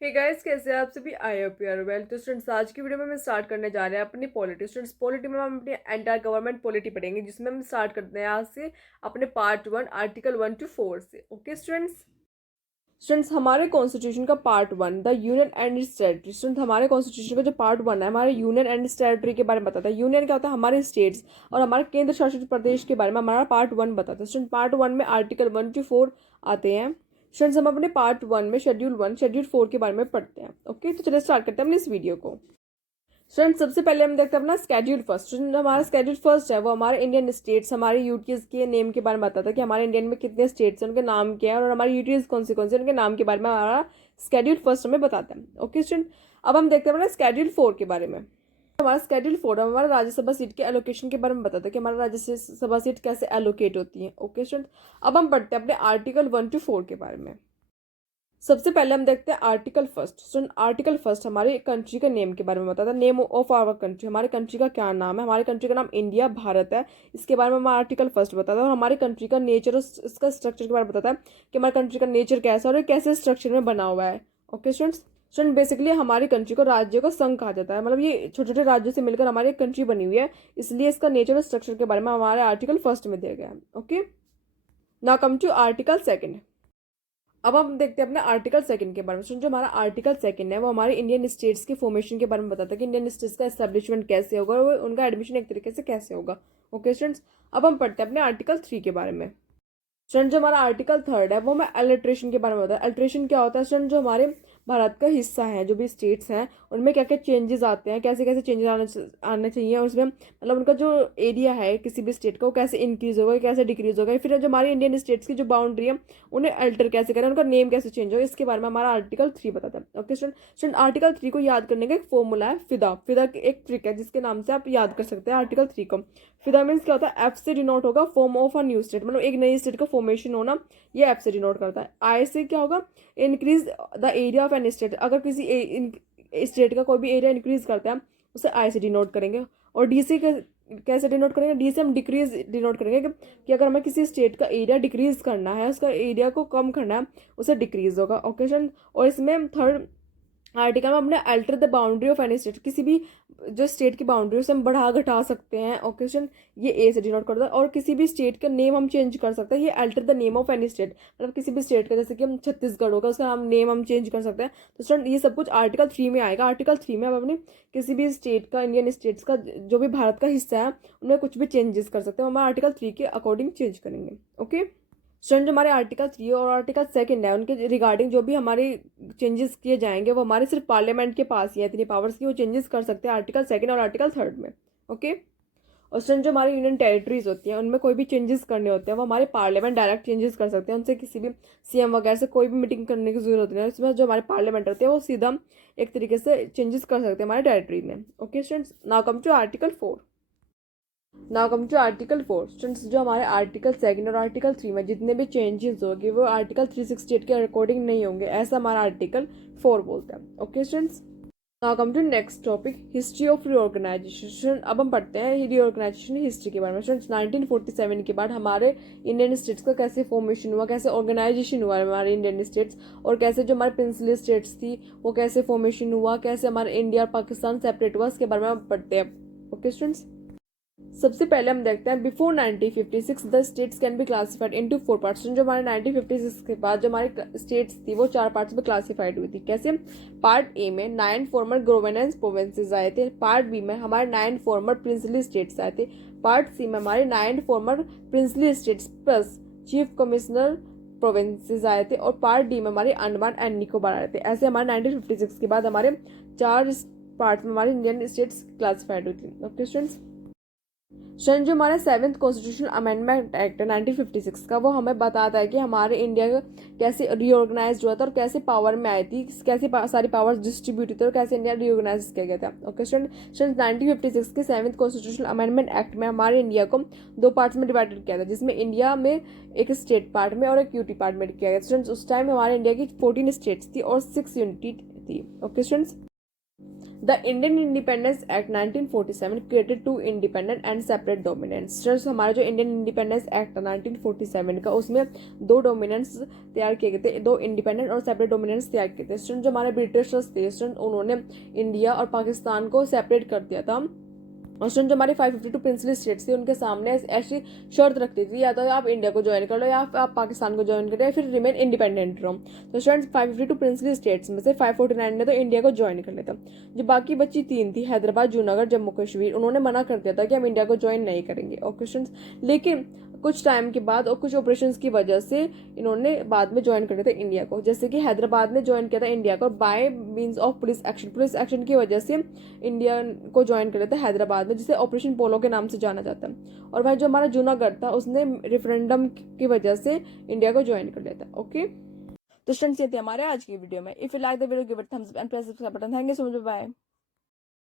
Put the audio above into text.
Hey guys, कैसे हैं आप सभी? I hope you are well. तो स्टूडेंट्स, आज की वीडियो में हम स्टार्ट करने जा रहे हैं अपनी पॉलिटी। स्टूडेंट्स, पॉलिटी में हम अपनी एंटायर गवर्नमेंट पॉलिटी पढ़ेंगे, जिसमें हम स्टार्ट करते हैं आज से अपने पार्ट 1 आर्टिकल 1 to 4 से। Okay students. स्टूडेंट्स, हमारे कॉन्स्टिट्यूशन का part 1 the union and it's territory. Student, हमारे कॉन्स्टिट्यूशन का जो पार्ट 1 है हमारे यूनियन एंड इट्स टेरिटरी के बारे में बताता है। यूनियन क्या होता है? हमारे स्टेट्स। और हमारे केंद्र शासित प्रदेश के बारे में हमारा पार्ट 1 बताता है। स्टूडेंट, पार्ट 1 में आर्टिकल 1 to 4 आते हैं। स्टूडेंट्स, हम अपने पार्ट 1 में शेड्यूल 1 शेड्यूल 4 के बारे में पढ़ते हैं। ओके, तो चलिए स्टार्ट करते हैं अपने इस वीडियो को। स्टूडेंट, सबसे पहले हम देखते हैं अपना स्केड्यूल फर्स्ट। स्टूडेंट, हमारा स्केड्यूल फर्स्ट है वो हमारे इंडियन स्टेट्स, हमारे यूटीज के नेम के बारे में बताता है कि हमारे इंडियन में कितने स्टेट्स हैं, उनके नाम क्या है, और हमारे यूटीज कौन से उनके नाम के बारे में हमारा स्केड्यूल फर्स्ट हमें बताता है। ओके स्टूडेंट, अब हम देखते हैं अपना स्केड्यूल 4 के बारे में। हमारा स्केड्यूल 4 हमारा राज्यसभा सीट के एलोकेशन के बारे में बताता है कि हमारा राज्यसभा सीट कैसे एलोकेट होती है। ओके स्टूडेंट, अब हम पढ़ते हैं अपने आर्टिकल 1 to 4 के बारे में। सबसे पहले हम देखते हैं article first. Student, article first हमारी कंट्री के नेम के बारे में बताता है। नेम ऑफ आवर कंट्री, हमारे कंट्री का क्या नाम है। हमारे कंट्री का नाम इंडिया, भारत है। इसके बारे में हमारा आर्टिकल फर्स्ट बताता है। और हमारी कंट्री का नेचर और इसका स्ट्रक्चर के बारे में बताता है कि हमारे कंट्री का नेचर कैसा है और कैसे स्ट्रक्चर में बना हुआ है। Okay students. स्टूडेंट, बेसिकली हमारी कंट्री को राज्य का संघ कहा जाता है। मतलब ये छोटे छोटे राज्यों से मिलकर हमारी एक कंट्री बनी हुई है, इसलिए इसका नेचर और स्ट्रक्चर के बारे में हमारे आर्टिकल फर्स्ट में दिया गया है। Okay, now come to article second. अब हम देखते हैं अपने आर्टिकल सेकंड के बारे में। जो हमारा आर्टिकल सेकंड है वो हमारे इंडियन स्टेट्स के फॉर्मेशन के बारे में बताता है कि इंडियन स्टेट्स का एस्टेब्लिशमेंट कैसे होगा और उनका एडमिशन एक तरीके से कैसे होगा। ओके स्टूडेंट्स, अब हम पढ़ते हैं अपने आर्टिकल 3 के बारे में। स्टूडेंट, जो हमारा आर्टिकल 3 है वो हमें अल्ट्रेशन के बारे में बताया है। अल्ट्रेशन क्या होता है? स्टूडेंट, जो हमारे भारत का हिस्सा है, जो भी स्टेट्स हैं, उनमें क्या क्या चेंजेस आते हैं, कैसे कैसे चेंजेस आने चाहिए, और उसमें मतलब उनका जो एरिया है किसी भी स्टेट का वो कैसे इंक्रीज होगा, कैसे डिक्रीज होगा, फिर जो हमारी इंडियन स्टेट्स की जो बाउंड्री है उन्हें अल्टर कैसे करें, उनका नेम कैसे चेंज होगा, इसके बारे में हमारा आर्टिकल 3 बताता है। ओके स्टूडेंट, आर्टिकल 3 को याद करने का एक फॉर्मूला है फिदा। फिदा की एक ट्रिक है जिसके नाम से आप याद कर सकते हैं आर्टिकल 3 को। फिदा मीन्स क्या होता है? एफ से डिनोट होगा form of a new state, मतलब एक नई स्टेट का फॉर्मेशन होना, ये एफ से डिनोट करता है। आई से क्या होगा? Increase the area of an state, अगर किसी स्टेट का कोई भी एरिया इंक्रीज करता है उसे आई से डिनोट करेंगे। और डी से कैसे डिनोट करेंगे? डी से हम डिक्रीज डिनोट करेंगे कि अगर हमें किसी स्टेट का एरिया डिक्रीज करना है, उसका एरिया को कम करना है, उसे डिक्रीज होगा। ओके, और इसमें थर्ड आर्टिकल में हमने alter the boundary of any state, किसी भी जो स्टेट की बाउंड्री उसे हम बढ़ा घटा सकते हैं। ओकेशन, ये ए से डिनोट करता है। और किसी भी स्टेट का नेम हम चेंज कर सकते हैं, ये alter the name of any state, मतलब किसी भी स्टेट का, जैसे कि हम छत्तीसगढ़ होगा उसका हम नेम हम चेंज कर सकते हैं। तो स्टूडेंट, ये सब कुछ आर्टिकल 3 में आएगा। आर्टिकल 3 में हम अपने किसी भी स्टेट का, इंडियन स्टेट्स का जो भी भारत का हिस्सा है, उनमें कुछ भी चेंजेस कर सकते हैं, हम आर्टिकल 3 के अकॉर्डिंग चेंज करेंगे। ओके स्टूडेंट, जो हमारे आर्टिकल 3 और आर्टिकल सेकंड है उनके रिगार्डिंग जो भी हमारे चेंजेस किए जाएंगे वो हमारे सिर्फ पार्लियामेंट के पास ही है, इतनी पावर्स की वो चेंजेस कर सकते हैं आर्टिकल सेकंड और आर्टिकल 3 में। ओके, और स्टूडेंट, जो हमारी यूनियन टेरिटरीज होती हैं उनमें कोई भी चेंजेस करने होते हैं वो हमारे पार्लियामेंट डायरेक्ट चेंजेस कर सकते हैं, उनसे किसी भी सीएम वगैरह से कोई भी मीटिंग करने की जरूरत नहीं है। इसमें जो हमारे पार्लियामेंट होते हैं वो सीधा एक तरीके से चेंजेस कर सकते हैं हमारे टेरिटरी में। Okay students, now come to article 4। Now come to article 4। Students, जो हमारे आर्टिकल सेकंड और आर्टिकल 3 में जितने भी चेंजेस होंगे वो आर्टिकल 368 के अकॉर्डिंग नहीं होंगे, ऐसा हमारा आर्टिकल 4 बोलता है। Okay students, now come to next topic, history of reorganisation. अब हम पढ़ते हैं रीऑर्गेनाइजेशन हिस्ट्री के बारे में। स्टूडेंट्स, 1947 के बाद हमारे इंडियन स्टेट्स का कैसे फॉर्मेशन हुआ, कैसे ऑर्गेनाइजेशन हुआ हमारे इंडियन स्टेट्स, और कैसे जो हमारे प्रिंसली स्टेट्स थी वो कैसे फॉर्मेशन हुआ, कैसे हमारे इंडिया और पाकिस्तान सेपरेट हुआ, इसके बारे में हम पढ़ते हैं। ओके स्टूडेंट्स, सबसे पहले हम देखते हैं before 1956 the states can be classified into 4 parts. जो हमारे 1956 के बाद जो हमारी स्टेट्स थी वो 4 पार्ट्स में क्लासिफाइड हुई थी। कैसे? पार्ट ए में 9 फॉर्मर गवर्नेंस प्रोविंसेस आए थे। पार्ट बी में हमारे 9 फॉर्मर प्रिंसली स्टेट्स आए थे। पार्ट सी में हमारे 9 farmer princely states plus chief commissioner provinces आए थे। और पार्ट डी में हमारे अंडमान एंड निकोबार आए थे। ऐसे हमारे 1956 के बाद हमारे 4 पार्ट में हमारी इंडियन स्टेट्स क्लासिफाइड हुई थी। ओके स्टूडेंट्स, शन जो हमारा 7th कॉन्स्टिट्यूशनल अमेंडमेंट एक्ट 1956 का वो हमें बताता है कि हमारे इंडिया कैसे रीऑर्गेनाइज हुआ था और कैसे पावर में आई थी, कैसे सारी पावर्स डिस्ट्रीब्यूट हुई थी और कैसे इंडिया रीऑर्गेनाइज किया गया था। ओके स्टूडेंट, 1956 के 7th कॉन्स्टिट्यूशनल अमेंडमेंट एक्ट में हमारे इंडिया को 2 पार्ट्स में डिवाइडेड किया था, जिसमें इंडिया में एक स्टेट पार्ट में और एक यूटी पार्ट में किया गया। स्टूडेंट्स, उस टाइम हमारे इंडिया की 14 स्टेट्स थी और 6 यूनिटी थी। Okay students, the Indian independence act 1947 created two independent and separate dominants. Students हमारा जो इंडियन इंडिपेंडेंस एक्ट 1947 का, उसमें दो डोमिनेंट्स तैयार किए गए थे, दो इंडिपेंडेंट और सेपरेट डोमिनेंट्स तैयार किए थे। स्टूडेंट जो हमारे ब्रिटिशर्स थे स्टूडेंट, उन्होंने इंडिया और पाकिस्तान को सेपरेट कर दिया था। और स्टूडेंट जो हमारे 552 प्रिंसली स्टेट्स थे, उनके सामने ऐसी शर्त रखती थी, या तो आप इंडिया को ज्वाइन कर लो या आप पाकिस्तान को ज्वाइन करो या फिर रिमेन इंडिपेंडेंट रहो। तो स्टूडेंट्स 552 प्रिंसली स्टेट्स में से 549 ने तो इंडिया को ज्वाइन कर लिया था। जो बाकी बची 3 थी, हैदराबाद, जूनागढ़, जम्मू कश्मीर, उन्होंने मना कर दिया था कि हम इंडिया को ज्वाइन नहीं करेंगे। ओके स्टूडेंट्स, लेकिन कुछ टाइम के बाद और कुछ ऑपरेशंस की वजह से इन्होंने बाद में ज्वाइन कर लिया था इंडिया को। जैसे कि हैदराबाद ने ज्वाइन किया था इंडिया को by means of police action की वजह से इंडिया को ज्वाइन कर लिया था हैदराबाद में, जिसे ऑपरेशन पोलो के नाम से जाना जाता है। और वह जो हमारा जूनागढ़ था, उसने रेफरेंडम की वजह से इंडिया को ज्वाइन कर लिया था। ओके, तो स्टूडेंट्स ये थे हमारे आज की वीडियो में। If you like the video give it thumbs up and press the button. Thank you so much, bye.